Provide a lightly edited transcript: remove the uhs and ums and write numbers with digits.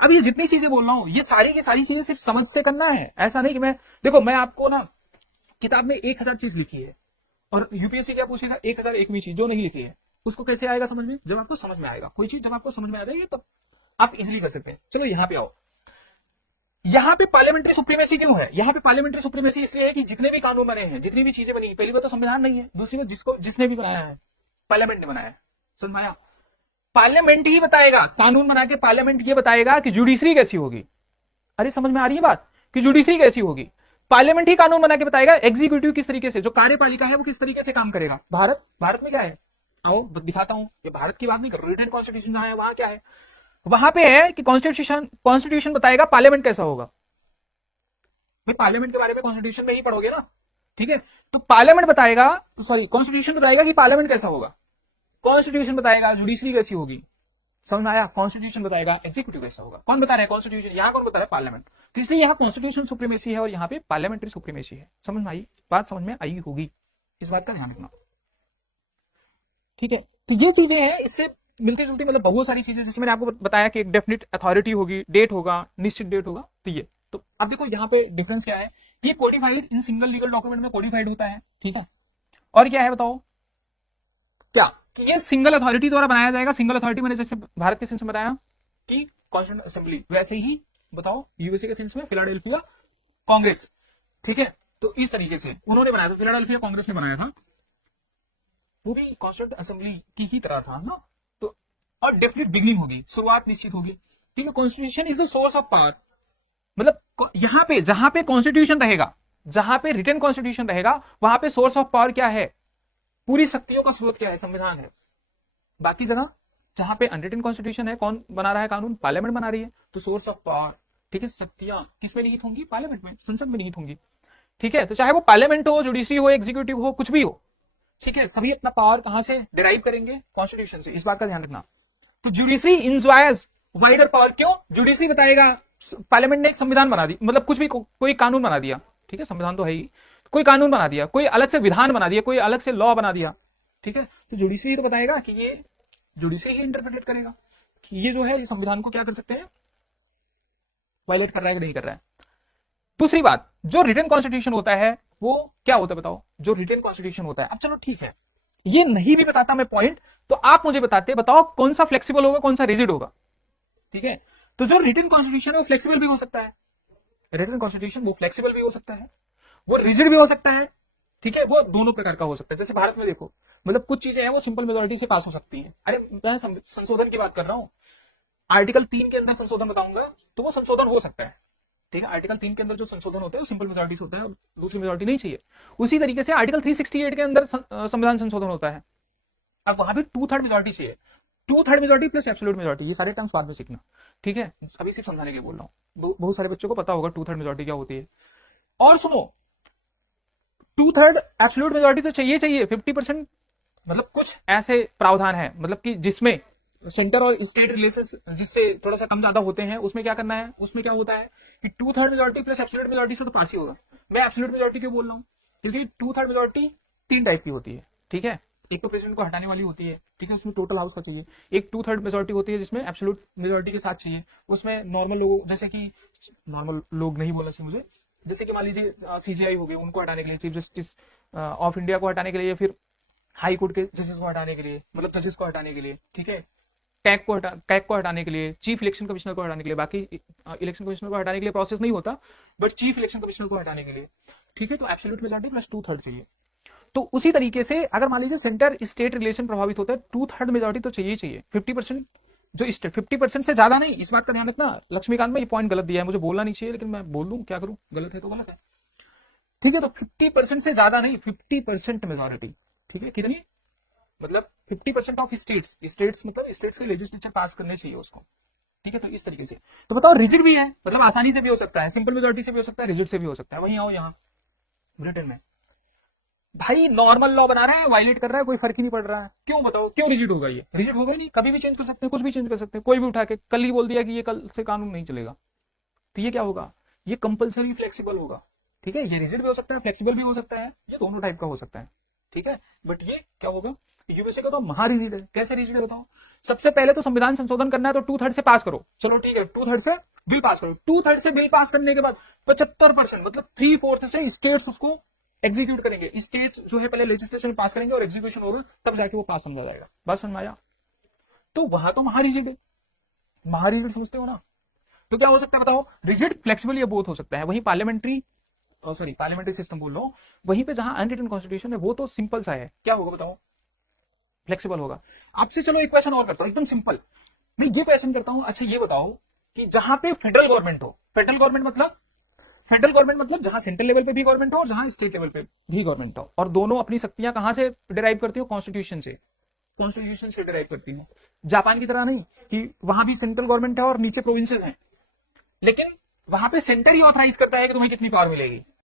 अब ये जितनी चीजें बोल रहा हूं ये सारी की सारी चीजें सिर्फ समझ से करना है, ऐसा नहीं कि मैं देखो मैं आपको ना किताब में 1000 चीज लिखी है और यूपीएससी क्या पूछेगा 1001वीं चीज जो नहीं लिखी है उसको कैसे आएगा समझ में, जब आपको समझ में आएगा कोई चीज, जब आपको समझ में आ जाएगी तब आप इजिली कर सकते हैं। चलो यहाँ पे आओ, यहाँ पे पार्लियामेंट्री सुप्रीमेसी क्यों है? यहाँ पे पार्लियामेंट्री सुप्रीमेसी इसलिए है कि जितने भी कानून बने हैं, जितनी भी चीजें बनी, पहली बात तो संविधान नहीं है, दूसरी बात जिसको जिसने भी बनाया है पार्लियामेंट ने बनाया है, समझ में आया? पार्लियामेंट ही बताएगा, कानून बना के पार्लियामेंट ये बताएगा कि जुडिशरी कैसी होगी। अरे समझ में आ रही है बात कि जुडिशरी कैसी होगी? पार्लियामेंट ही कानून बना के बताएगा एग्जीक्यूटिव किस तरीके से, जो कार्यपालिका है वो किस तरीके से काम करेगा। भारत में क्या है, आओ दिखाता हूं, ये भारत की बात नहीं कर रहा, रिटन कॉन्स्टिट्यूशन जहां है वहां क्या है, वहां पे है कि कॉन्स्टिट्यूशन बताएगा पार्लियामेंट कैसा होगा। भाई पार्लियामेंट के बारे में कॉन्स्टिट्यूशन में ही पढ़ोगे ना, ठीक है? तो पार्लियामेंट बताएगा, सॉरी कॉन्स्टिट्यूशन बताएगा कि पार्लियामेंट कैसा होगा, कॉन्स्टिट्यूशन बताएगा जुडिशरी कैसी होगी, समझ आया? कॉन्स्टिट्यूशन बताएगा एग्जीक्यूटिव कैसा होगा। कौन बता रहा है कॉन्स्टिट्यूशन, यहाँ कौन बता रहा है? पार्लियामेंट। तो इसलिए यहाँ कॉन्स्टिट्यूशन सुप्रीमेसी है और यहाँ पे पार्लियामेंट्री सुप्रीमेसी है। समझ में आई बात? समझ में आई होगी, इस बात का ध्यान रखना, ठीक है? तो ये चीजें हैं, इससे मिलती जुलती मतलब बहुत सारी चीजें, जैसे मैंने आपको बताया कि एक डेफिनेट अथॉरिटी होगी, डेट होगा, निश्चित डेट होगा। तो ये तो अब देखो यहाँ पे डिफरेंस क्या है, ये codified in single legal document में कोडिफाइड होता है, ठीक है? और क्या है बताओ, क्या कि ये सिंगल अथॉरिटी द्वारा बनाया जाएगा। सिंगल अथॉरिटी मैंने जैसे भारत के सेंस में बताया कि कॉन्स्टिट्यूंट असेंबली, वैसे ही बताओ यूएसए के सेंस में फिलाडेल्फिया कांग्रेस, ठीक है? तो इस तरीके से उन्होंने बनाया था, फिलाडेल्फिया कांग्रेस ने बनाया था, वो भी कॉन्स्टिट्यूंट असेंबली की ही तरह था ना। तो और डेफिनेट बिगनिंग होगी, शुरुआत निश्चित होगी, ठीक है? Constitution is the source of power, मतलब यहाँ पे जहां पे कॉन्स्टिट्यूशन रहेगा, जहां पे रिटन कॉन्स्टिट्यूशन रहेगा, वहां पे सोर्स ऑफ पावर क्या है, पूरी शक्तियों का स्रोत क्या है, संविधान है। बाकी जगह जहां पे अनरिटन कॉन्स्टिट्यूशन है, कौन बना रहा है कानून, पार्लियामेंट बना रही है, तो सोर्स ऑफ पावर, ठीक है, शक्तियां किस में निहित होंगी, पार्लियामेंट में, संसद में निहित होंगी, ठीक है? तो चाहे वो पार्लियामेंट हो, जुडिशरी हो, एग्जीक्यूटिव हो, कुछ भी हो, ठीक है, सभी अपना पावर कहां से डिराइव करेंगे, कॉन्स्टिट्यूशन से, इस बात का ध्यान रखना। तो जुडिशरी इंजॉयज वाइडर पावर, क्यों? जुडिशरी बताएगा, पार्लियामेंट ने एक संविधान बना दी, मतलब कुछ भी कोई कानून बना दिया, ठीक है, संविधान तो है ही, कोई कानून बना दिया, कोई अलग से विधान बना दिया, कोई अलग से लॉ बना दिया, ठीक है? तो जुडिशरी तो बताएगा कि ये जुडिशरी ही इंटरप्रेट करेगा कि ये जो है, ये संविधान को क्या कर सकते हैं, वायलेट कर रहा है कि नहीं कर रहा है। दूसरी बात, जो रिटन कॉन्स्टिट्यूशन होता है वो क्या होता है बताओ, जो रिटन कॉन्स्टिट्यूशन होता है, अब चलो ठीक है, ये नहीं भी बताता मैं पॉइंट, तो आप मुझे बताते, बताओ कौन सा फ्लेक्सिबल होगा, कौन सा रिजिड होगा, ठीक है? तो जो रिटन कॉन्स्टिट्यूशन है वो फ्लेक्सिबल भी हो सकता है, रिटन कॉन्स्टिट्यूशन वो फ्लेक्सिबल भी हो सकता है, वो रिजिड भी हो सकता है, ठीक है? वो दोनों प्रकार का हो सकता है। जैसे भारत में देखो, मतलब कुछ चीजें हैं वो सिंपल मेजोरिटी से पास हो सकती हैं। अरे मैं संशोधन की बात कर रहा हूं, आर्टिकल 3 के अंदर संशोधन बताऊंगा तो वो संशोधन हो सकता है, ठीक है? आर्टिकल 3 के अंदर जो संशोधन होता है वो सिंपल मेजोरिटी से होता है, दूसरी मेजोरिटी नहीं चाहिए। उसी तरीके से आर्टिकल 368 के अंदर संविधान संशोधन होता है, अब वहां भी 2/3 मेजोरिटी चाहिए, 2/3 मेजोरिटी प्लस एब्सोल्यूट मेजोरिटी, ये सारे टर्म्स बाद में सीखना, ठीक है? अभी सिर्फ समझाने के लिए बोल रहा हूँ, बहुत सारे बच्चों को पता होगा 2/3 मेजोरिटी क्या होती है। और सुनो, 2/3 एब्सोल्यूट मेजोरिटी तो चाहिए चाहिए, 50%, मतलब कुछ ऐसे प्रावधान है, मतलब कि जिसमें सेंटर और स्टेट रिलेशन जिससे थोड़ा सा कम ज्यादा होते हैं, उसमें क्या करना है, उसमें क्या होता है कि 2/3 मेजोरिटी प्लस एब्सोल्यूट मेजोरिटी से तो पास ही होगा। मैं एब्सोल्यूट मेजोरिटी क्यों बोल रहा हूँ, क्योंकि 2/3 मेजोरिटी 3 टाइप की होती है, ठीक है? एक तो प्रेसिडेंट को हटाने वाली होती है, ठीक है, उसमें टोटल हाउस का चाहिए। एक 2/3 मेजोरिटी होती है जिसमें एब्सोल्यूट मेजोरिटी के साथ चाहिए, उसमें नॉर्मल लोगों, जैसे कि नॉर्मल लोग नहीं बोलना चाहिए मुझे, जैसे कि मान लीजिए सीजीआई हो गए, उनको हटाने के लिए, चीफ जस्टिस ऑफ इंडिया को हटाने के लिए, या फिर हाई कोर्ट के जजेस को हटाने के लिए, मतलब जजेस को हटाने के लिए, ठीक है, कैग को हटाने के लिए, चीफ इलेक्शन कमिश्नर को हटाने के लिए, बाकी इलेक्शन कमिश्नर को हटाने के लिए प्रोसेस नहीं होता, बट चीफ इलेक्शन कमिश्नर को हटाने के लिए, ठीक है? तो एब्सोल्यूट मेजॉरिटी प्लस 2/3 चाहिए। तो उसी तरीके से अगर मान लीजिए सेंटर स्टेट रिलेशन प्रभावित होता है, 2/3 मेजॉरिटी तो चाहिए चाहिए, 50%, जो स्टेट 50% से ज्यादा नहीं, इस बात का ध्यान रखना। लक्ष्मीकांत में ये पॉइंट गलत दिया है, मुझे बोलना नहीं चाहिए, लेकिन मैं बोल दूं, क्या करूं, गलत है तो गलत है, ठीक है? तो 50% से ज्यादा नहीं, 50% मेजॉरिटी, ठीक है? कितनी, मतलब 50% ऑफ स्टेट्स, स्टेट्स मतलब स्टेट्स के लेजिस्लेचर पास करने चाहिए उसको, ठीक है? तो इस तरीके से। तो बताओ रिजिड भी है, मतलब आसानी से भी हो सकता है, सिंपल मेजोरिटी से भी हो सकता है, रिजिड से भी हो सकता है। वहीं आओ यहाँ ब्रिटेन में, भाई नॉर्मल लॉ बना रहा है, वायलेट कर रहा है, कोई फर्क ही नहीं पड़ रहा है, क्यों बताओ, क्यों रिजिड होगा? ये रिजिड होगा ही नहीं, कभी भी चेंज कर सकते हैं, कुछ भी चेंज कर सकते हैं, कोई भी उठा के कल ही बोल दिया कि ये कल से कानून नहीं चलेगा, तो ये क्या होगा, ये कंपल्सरी फ्लेक्सिबल होगा, ठीक है? ये रिजिड भी हो सकता है, फ्लेक्सिबल भी हो सकता है, ये दोनों टाइप का हो सकता है, ठीक है? बट ये क्या होगा, यूपीएससी का तो महारिजिड है। कैसे रिजिड है बताओ? सबसे पहले तो संविधान संशोधन करना है तो 2/3 से पास करो, चलो ठीक है 2/3 से बिल पास करो। 2/3 से बिल पास करने के बाद 75% मतलब 3/4 से स्टेट्स उसको एग्जीक्यूट करेंगे। स्टेट्स जो है पहले लेजिस्लेशन पास करेंगे और एग्जीक्यूशन ओरल, तब जाके वो पास समझा जाएगा। बात समझ में आया? तो वहां तो महारिजिड है। महारिजिड समझते हो ना? तो क्या हो सकता है बताओ? रिजिड, फ्लेक्सिबल, ये बोथ हो सकता है। वहीं पार्लियामेंट्री सिस्टम बोल लो, वहीं पे जहां अनरिटन कॉन्स्टिट्यूशन है वो तो सिंपल सा है, क्या होगा बताओ? फ्लेक्सिबल होगा। आपसे चलो एक क्वेश्चन और करता हूं, एकदम सिंपल। मैं ये क्वेश्चन करता हूं, अच्छा ये बताओ कि जहां पे फेडरल गवर्नमेंट हो, फेडरल गवर्नमेंट मतलब जहां सेंट्रल लेवल पे भी गवर्नमेंट हो और जहां स्टेट लेवल पे भी गवर्नमेंट हो, और दोनों अपनी शक्तियां कहां से डिराइव करती हो? कॉन्स्टिट्यूशन से डिराइव करती हो। जापान की तरह नहीं कि वहां भी सेंट्रल गवर्नमेंट है और नीचे प्रोविंसेस हैं, लेकिन वहां पे सेंटर ही ऑथराइज करता है कि तुम्हें कितनी पावर मिलेगी।